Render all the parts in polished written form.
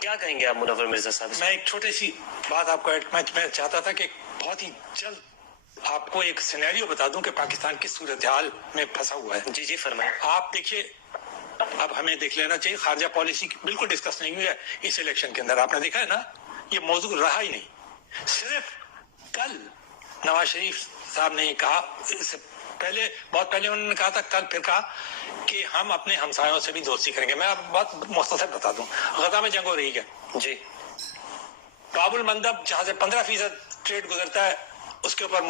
کیا کہیں گے آپ منور مرزا صاحب؟ میں ایک چھوٹی سی بات آپ کو میں چاہتا تھا کہ بہت ہی جلد آپ کو ایک سینیریو بتا دوں کہ پاکستان کس صورتحال میں پھنسا ہوا ہے. جی فرمائیں. آپ دیکھیے، اب ہمیں دیکھ لینا چاہیے، خارجہ پالیسی بالکل ڈسکس نہیں ہوئی ہے اس الیکشن کے اندر. آپ نے دیکھا ہے نا، یہ موضوع رہا ہی نہیں. صرف کل نواز شریف صاحب نے یہ کہا، اس سے پہلے بہت پہلے انہوں نے کہا تھا، کل پھر کہا کہ ہم اپنے ہمسایوں سے بھی دوستی کریں گے. میں آپ بہت مختصر بتا دوں، غزہ میں جنگ ہو رہی ہے جی. باب المندب جہاں سے 15% ٹریڈ گزرتا ہے اس کے اوپر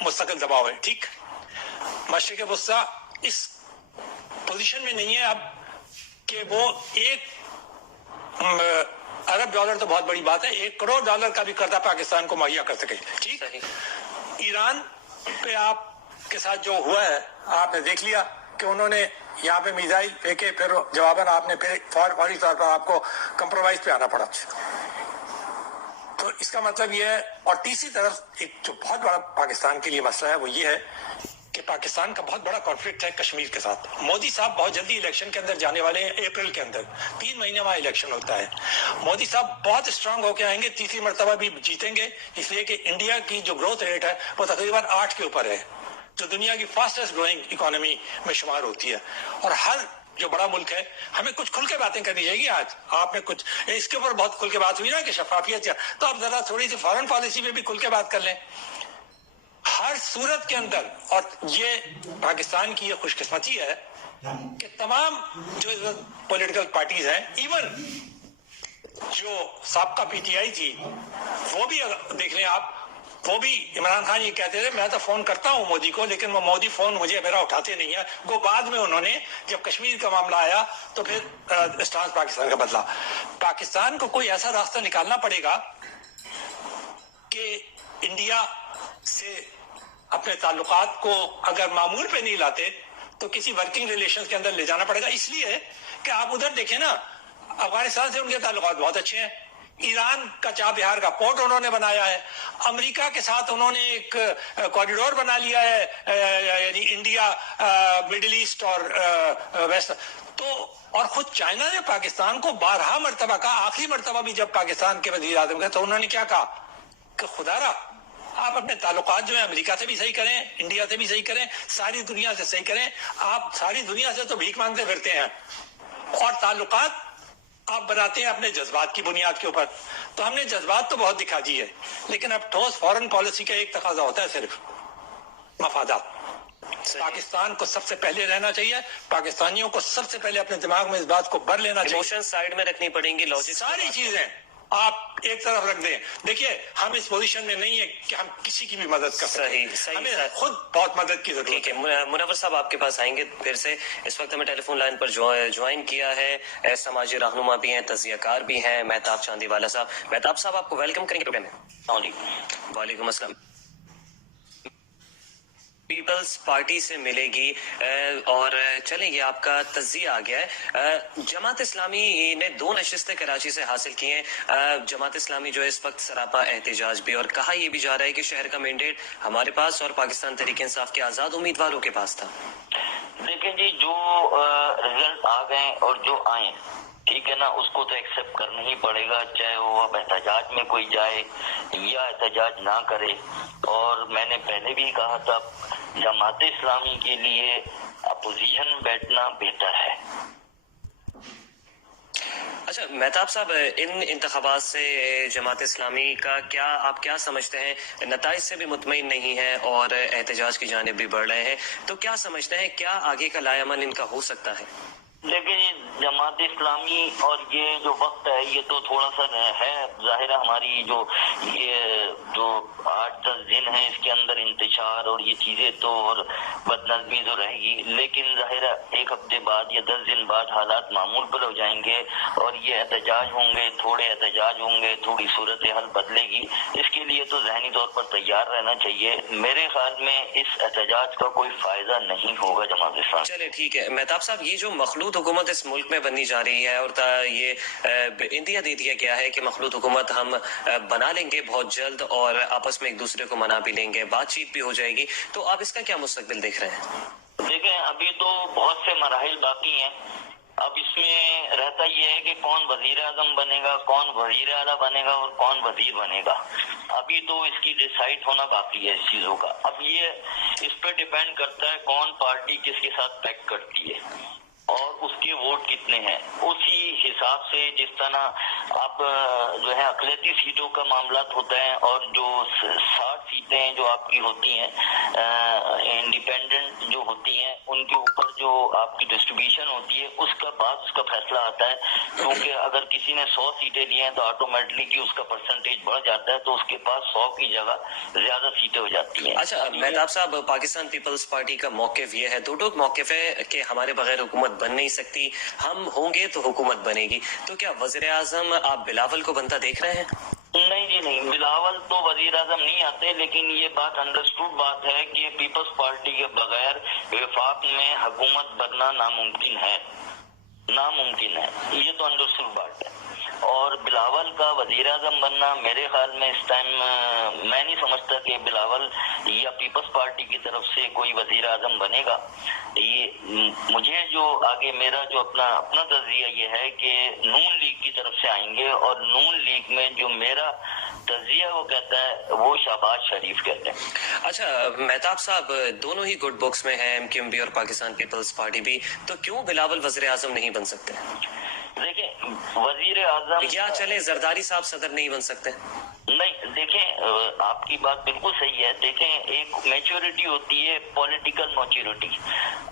مستقل دباؤ ہے. ٹھیک، مشرق وسطی اس پوزیشن میں نہیں ہے اب کہ وہ $1 ارب تو بہت بڑی بات ہے، $1 کروڑ کا بھی قرضہ پاکستان کو مہیا کر سکے. ٹھیک، ایران پہ آپ کے ساتھ جو ہوا ہے آپ نے دیکھ لیا کہ انہوں نے یہاں پہ میزائل پھینکے، پھر جواباً آپ نے پھر فوری طور پر آپ کو کمپرومائز پہ آنا پڑا. تو اس کا مطلب یہ ہے. اور تیسری طرف ایک جو بہت بڑا پاکستان کے لیے مسئلہ ہے وہ یہ ہے کہ پاکستان کا بہت بڑا کانفلکٹ ہے کشمیر کے ساتھ. مودی صاحب بہت جلدی الیکشن کے اندر جانے والے ہیں، اپریل کے اندر 3 مہینے وہاں الیکشن ہوتا ہے. مودی صاحب بہت اسٹرانگ ہو کے آئیں گے، تیسری مرتبہ بھی جیتیں گے، اس لیے کہ انڈیا کی جو گروتھ ریٹ ہے وہ تقریباً 8 کے اوپر ہے، جو دنیا کی فاسٹسٹ گروئنگ اکانومی میں شمار ہوتی ہے. اور ہر جو بڑا ملک ہے، ہمیں کچھ کھل کے باتیں کرنی چاہیے. آج آپ نے کچھ اس کے اوپر بہت کھل کے بات ہوئی نا کہ شفافیت، تو آپ ذرا تھوڑی سی فارن پالیسی پہ بھی کھل کے بات کر لیں. ہر صورت کے اندر، اور یہ پاکستان کی یہ خوش قسمتی ہے کہ تمام جو پولیٹیکل پارٹیز ہیں، ایون جو سابقہ پی ٹی آئی تھی وہ بھی دیکھ لیں آپ، وہ بھی عمران خان یہ کہتے تھے میں تو فون کرتا ہوں مودی کو، لیکن وہ مودی فون مجھے میرا اٹھاتے نہیں ہے. وہ بعد میں انہوں نے جب کشمیر کا معاملہ آیا تو پھر اسٹانس پاکستان کا بدلا. پاکستان کو کوئی ایسا راستہ نکالنا پڑے گا کہ انڈیا سے اپنے تعلقات کو اگر معمول پہ نہیں لاتے تو کسی ورکنگ ریلیشن کے اندر لے جانا پڑے گا. اس لیے کہ آپ ادھر دیکھیں نا، افغانستان سے ان کے تعلقات بہت اچھے ہیں، ایران کا چاہ بہار کا پورٹ انہوں نے بنایا ہے، امریکہ کے ساتھ انہوں نے ایک کوریڈور بنا لیا ہے، یعنی انڈیا مڈل ایسٹ اور ویسٹ. تو اور خود چائنا نے پاکستان کو 12 مرتبہ کہا، آخری مرتبہ بھی جب پاکستان کے وزیر اعظم گئے تو انہوں نے کیا کہا کہ خدا را آپ اپنے تعلقات جو ہیں امریکہ سے بھی صحیح کریں، انڈیا سے بھی صحیح کریں، ساری دنیا سے صحیح کریں. آپ ساری دنیا سے تو بھیک مانگتے پھرتے ہیں اور تعلقات آپ بناتے ہیں اپنے جذبات کی بنیاد کے اوپر. تو ہم نے جذبات تو بہت دکھا دی ہے، لیکن اب ٹھوس فورن پالیسی کا ایک تقاضا ہوتا ہے، صرف مفادات. پاکستان کو سب سے پہلے رہنا چاہیے، پاکستانیوں کو سب سے پہلے اپنے دماغ میں اس بات کو بھر لینا چاہیے. ایموشن سائیڈ میں رکھنی پڑیں گی، لاجک ساری چیزیں آپ ایک طرف رکھ دیں. دیکھیے ہم اس پوزیشن میں نہیں ہے کہ ہم کسی کی بھی مدد کر سکیں، ہمیں خود بہت مدد کی ضرورت ہے. ٹھیک ہے، منور صاحب آپ کے پاس آئیں گے پھر سے. اس وقت ہمیں ٹیلی فون لائن پر جوائن کیا ہے سماجی رہنما بھی ہیں، تجزیہ کار بھی ہیں، مہتاب چاندی والا صاحب. مہتاب صاحب آپ کو ویلکم کریں گے پروگرام میں. وعلیکم السلام. پیپلز پارٹی سے ملے گی اور چلیں یہ آپ کا تجزیہ آ گیا ہے. جماعت اسلامی نے 2 نشستیں کراچی سے حاصل کی ہیں. جماعت اسلامی جو ہے اس وقت سراپا احتجاج بھی، اور کہا یہ بھی جا رہا ہے کہ شہر کا مینڈیٹ ہمارے پاس اور پاکستان تحریک انصاف کے آزاد امیدواروں کے پاس تھا. دیکھیں جی، جو رزلٹ آ گئے اور جو آئے، ٹھیک ہے نا، اس کو تو ایکسیپٹ کرنا ہی پڑے گا، چاہے وہ اب احتجاج میں کوئی جائے یا احتجاج نہ کرے. اور میں نے پہلے بھی کہا تھا جماعت اسلامی کے لیے اپوزیشن بیٹھنا بہتر ہے. اچھا مہتاب صاحب، ان انتخابات سے جماعت اسلامی کا آپ کیا سمجھتے ہیں؟ نتائج سے بھی مطمئن نہیں ہے اور احتجاج کی جانب بھی بڑھ رہے ہیں، تو کیا سمجھتے ہیں کیا آگے کا لائحہ عمل ان کا ہو سکتا ہے؟ لیکن جماعت اسلامی اور یہ جو وقت ہے یہ تو تھوڑا سا ہے، ظاہر ہے ہماری جو 8-10 دن ہیں اس کے اندر انتشار اور یہ چیزیں تو اور بد نظمی تو رہے گی، لیکن ظاہر ہے 1 ہفتے بعد یا 10 دن بعد حالات معمول پر ہو جائیں گے اور یہ احتجاج ہوں گے، تھوڑے احتجاج ہوں گے، تھوڑی صورتحال بدلے گی. اس کے لیے تو ذہنی طور پر تیار رہنا چاہیے. میرے خیال میں اس احتجاج کا کوئی فائدہ نہیں ہوگا جماعت اسلامی. چلے ٹھیک ہے مہتاب صاحب، یہ جو مخلوط حکومت اس ملک میں بننی جا رہی ہے اور یہ اندیا دے دیا گیا ہے کہ مخلوط حکومت ہم بنا لیں گے بہت جلد اور آپس میں ایک دوسرے کو منا بھی لیں گے، بات چیت بھی ہو جائے گی، تو آپ اس کا کیا مستقبل دیکھ رہے ہیں؟ دیکھیں ابھی تو بہت سے مراحل باقی ہیں. اب اس میں رہتا یہ ہے کہ کون وزیر اعظم بنے گا، کون وزیر اعلیٰ بنے گا اور کون وزیر بنے گا. ابھی تو اس کی ڈیسائیڈ ہونا باقی ہے اس چیزوں کا. اب یہ اس پہ ڈیپینڈ کرتا ہے کون پارٹی کس کے ساتھ پیک کرتی ہے اور اس کے ووٹ کتنے ہیں. اسی حساب سے جس طرح آپ جو ہے اقلیتی سیٹوں کا معاملات ہوتا ہے اور جو 60 سیٹیں جو آپ کی ہوتی ہیں انڈیپینڈنٹ جو ہوتی ہیں ان کے اوپر جو آپ کی ڈسٹریبیوشن ہوتی ہے اس کا بعد اس کا فیصلہ آتا ہے. کیونکہ اگر کسی نے 100 سیٹیں لی ہیں تو آٹومیٹکلی اس کا پرسنٹیج بڑھ جاتا ہے تو اس کے پاس 100 کی جگہ زیادہ سیٹیں ہو جاتی ہیں. اچھا مہتاب صاحب، پاکستان پیپلز پارٹی کا موقف یہ ہے، دو ٹوک موقف ہے کہ ہمارے بغیر حکومت بن نہیں سکتی، ہم ہوں گے تو حکومت بنے گی. تو کیا وزیر اعظم آپ بلاول کو بنتا دیکھ رہے ہیں؟ نہیں جی نہیں، بلاول تو وزیر اعظم نہیں آتے، لیکن یہ بات انڈرسٹوڈ بات ہے کہ پیپلز پارٹی کے بغیر وفاق میں حکومت بننا ناممکن ہے، ناممکن ہے، یہ تو انڈرسٹوڈ بات ہے. اور بلاول کا وزیر اعظم بننا میرے خیال میں اس ٹائم میں نہیں سمجھتا کہ بلاول یا پیپلز پارٹی کی طرف سے کوئی وزیر اعظم بنے گا. یہ مجھے جو آگے میرا جو اپنا تجزیہ یہ ہے کہ نون لیگ کی طرف سے آئیں گے اور نون لیگ میں جو میرا تجزیہ وہ کہتا ہے وہ شہباز شریف کہتے ہیں. اچھا مہتاب صاحب، دونوں ہی گڈ بکس میں ہیں، MQMB اور پاکستان پیپلز پارٹی بھی، تو کیوں بلاول وزیر اعظم نہیں بن سکتے؟ دیکھیں وزیر اعظم یا چلے زرداری صاحب صدر نہیں بن سکتے؟ نہیں، دیکھیں آپ کی بات بالکل صحیح ہے. دیکھیں ایک میچورٹی ہوتی ہے، پولیٹیکل میچورٹی.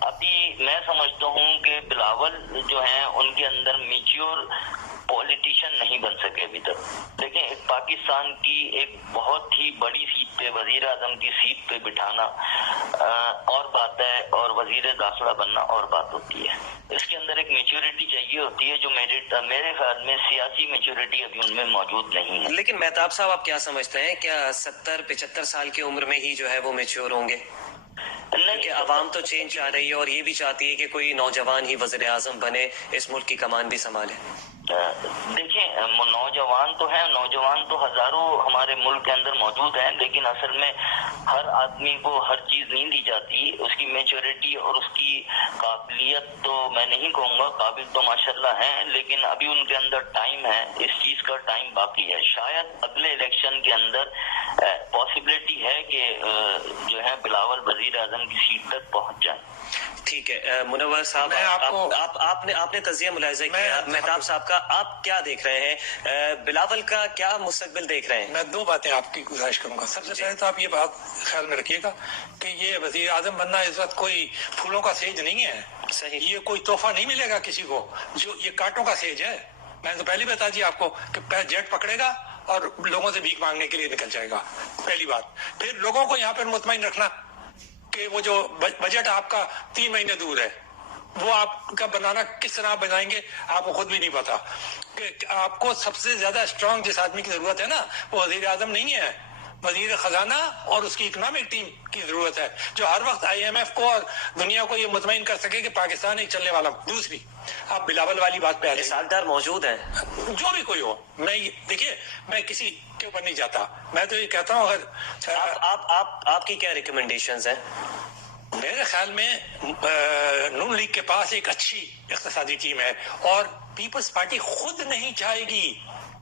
ابھی میں سمجھتا ہوں کہ بلاول جو ہیں ان کے اندر میچور پولیٹیشین نہیں بن سکے ابھی تک. دیکھیں ایک پاکستان کی ایک بہت ہی بڑی سیٹ پہ وزیر اعظم کی سیٹ پہ بٹھانا اور بات ہے اور وزیر داخلہ بننا اور بات ہوتی ہے. اس کے اندر ایک میچورٹی چاہیے ہوتی ہے جو میرے خیال میں سیاسی میچورٹی ابھی ان میں موجود نہیں ہے. لیکن مہتاب صاحب آپ کیا سمجھتے ہیں، کیا 70-75 سال کی عمر میں ہی جو ہے وہ میچور ہوں گے؟ کہ عوام تو چینج چاہ رہی ہے اور یہ بھی چاہتی ہے کہ کوئی نوجوان ہی وزیر اعظم بنے، اس ملک کی کمان بھی سنبھالے. دیکھیں نوجوان تو ہیں، نوجوان تو ہزاروں ہمارے ملک کے اندر موجود ہیں، لیکن اصل میں ہر آدمی کو ہر چیز نہیں دی جاتی. اس کی میچورٹی اور اس کی قابلیت تو میں نہیں کہوں گا، قابل تو ماشاءاللہ ہیں، لیکن ابھی ان کے اندر ٹائم ہے، اس چیز کا ٹائم باقی ہے. شاید اگلے الیکشن کے اندر پاسبلٹی ہے کہ جو ہے بلاول وزیر اعظم کی سیٹ تک پہنچ جائیں. ٹھیک ہے منور صاحب، آپ نے تجزیہ ملاحظہ کیا مہتاب صاحب کا، آپ کیا دیکھ رہے ہیں؟ بلاول کا کیا مستقبل دیکھ رہے ہیں؟ میں دو باتیں آپ کی گزارش کروں گا. سب سے پہلے تو آپ یہ بات خیال میں رکھیے گا کہ یہ وزیر اعظم بننا اس وقت کوئی پھولوں کا سیج نہیں ہے. صحیح. یہ کوئی تحفہ نہیں ملے گا کسی کو، جو یہ کانٹوں کا سیج ہے. میں تو پہلی بتا دی آپ کو کہ جیٹ پکڑے گا اور لوگوں سے بھیک مانگنے کے لیے نکل جائے گا، پہلی بات. پھر لوگوں کو یہاں پر مطمئن رکھنا کہ وہ جو بجٹ آپ کا 3 مہینے دور ہے، وہ آپ کا بنانا کس طرح بنائیں گے آپ کو خود بھی نہیں پتا. کہ آپ کو سب سے زیادہ اسٹرانگ جس آدمی کی ضرورت ہے نا، وہ وزیر اعظم نہیں ہے، وزیر خزانہ اور اس کی اکنامک ٹیم کی ضرورت ہے، جو ہر وقت IMF کو اور دنیا کو یہ مطمئن کر سکے کہ پاکستان ایک چلنے والا. دوسری آپ بلاول والی بات پہ آ جائیں. سالدار موجود ہیں، جو بھی کوئی ہو، دیکھیے میں کسی کے اوپر نہیں جاتا، میں تو یہ کہتا ہوں اگر آپ کی کیا ریکمنڈیشنز ہیں؟ میرے خیال میں نون لیگ کے پاس ایک اچھی اقتصادی ٹیم ہے اور پیپلز پارٹی خود نہیں چاہے گی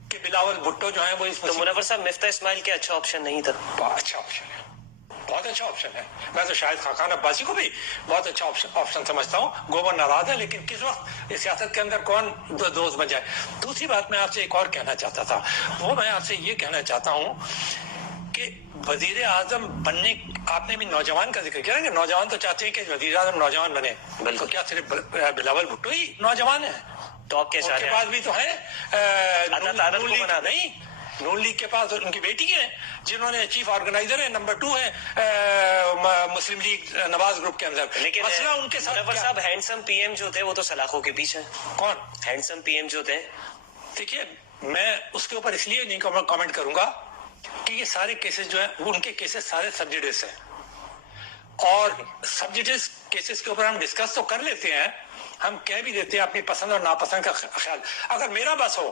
کہ بلاول بھٹو جو ہیں وہ اس تو منور صاحب مفتاح اسماعیل کے اچھا آپشن نہیں تھا؟ اچھا آپشن ہے، بہت اچھا آپشن ہے. میں تو شاید خاقان عباسی کو بھی بہت اچھا آپشن سمجھتا ہوں. گوبر ناراض ہے لیکن کس وقت اس سیاست کے اندر کون دوست بن جائے. دوسری بات میں آپ سے ایک اور کہنا چاہتا تھا، وہ میں آپ سے یہ کہنا چاہتا ہوں کہ وزیر اعظم بننے، آپ نے بھی نوجوان کا ذکر کیا کہ نوجوان تو چاہتے ہیں کہ وزیر اعظم نوجوان بنے. بالکل. کیا صرف بلاول بھٹو ہی نوجوان ہے؟ تو آپ کے پاس بھی تو ہے نہیں، نون لیگ کے پاس ان کی بیٹی ہے جنہوں نے چیف آرگنائزر ہے، نمبر 2 ہے مسلم لیگ نواز گروپ کے اندر. لیکن مسئلہ ان کے ساتھ منور صاحب ہینڈسم PM جو تھے وہ تو سلاخوں کے پیچھے. کون ہینڈسم PM جو تھے؟ دیکھیے میں اس کے اوپر اس لیے نہیں کامنٹ کروں گا کہ یہ سارے کیسز جو ہیں ان کے کیسز سارے سبجیڈس ہیں، اور سبجیڈس کیسز کے اوپر ہم ڈسکس تو کر لیتے ہیں، ہم کہہ بھی دیتے ہیں اپنی پسند اور ناپسند کا خیال. اگر میرا بس ہو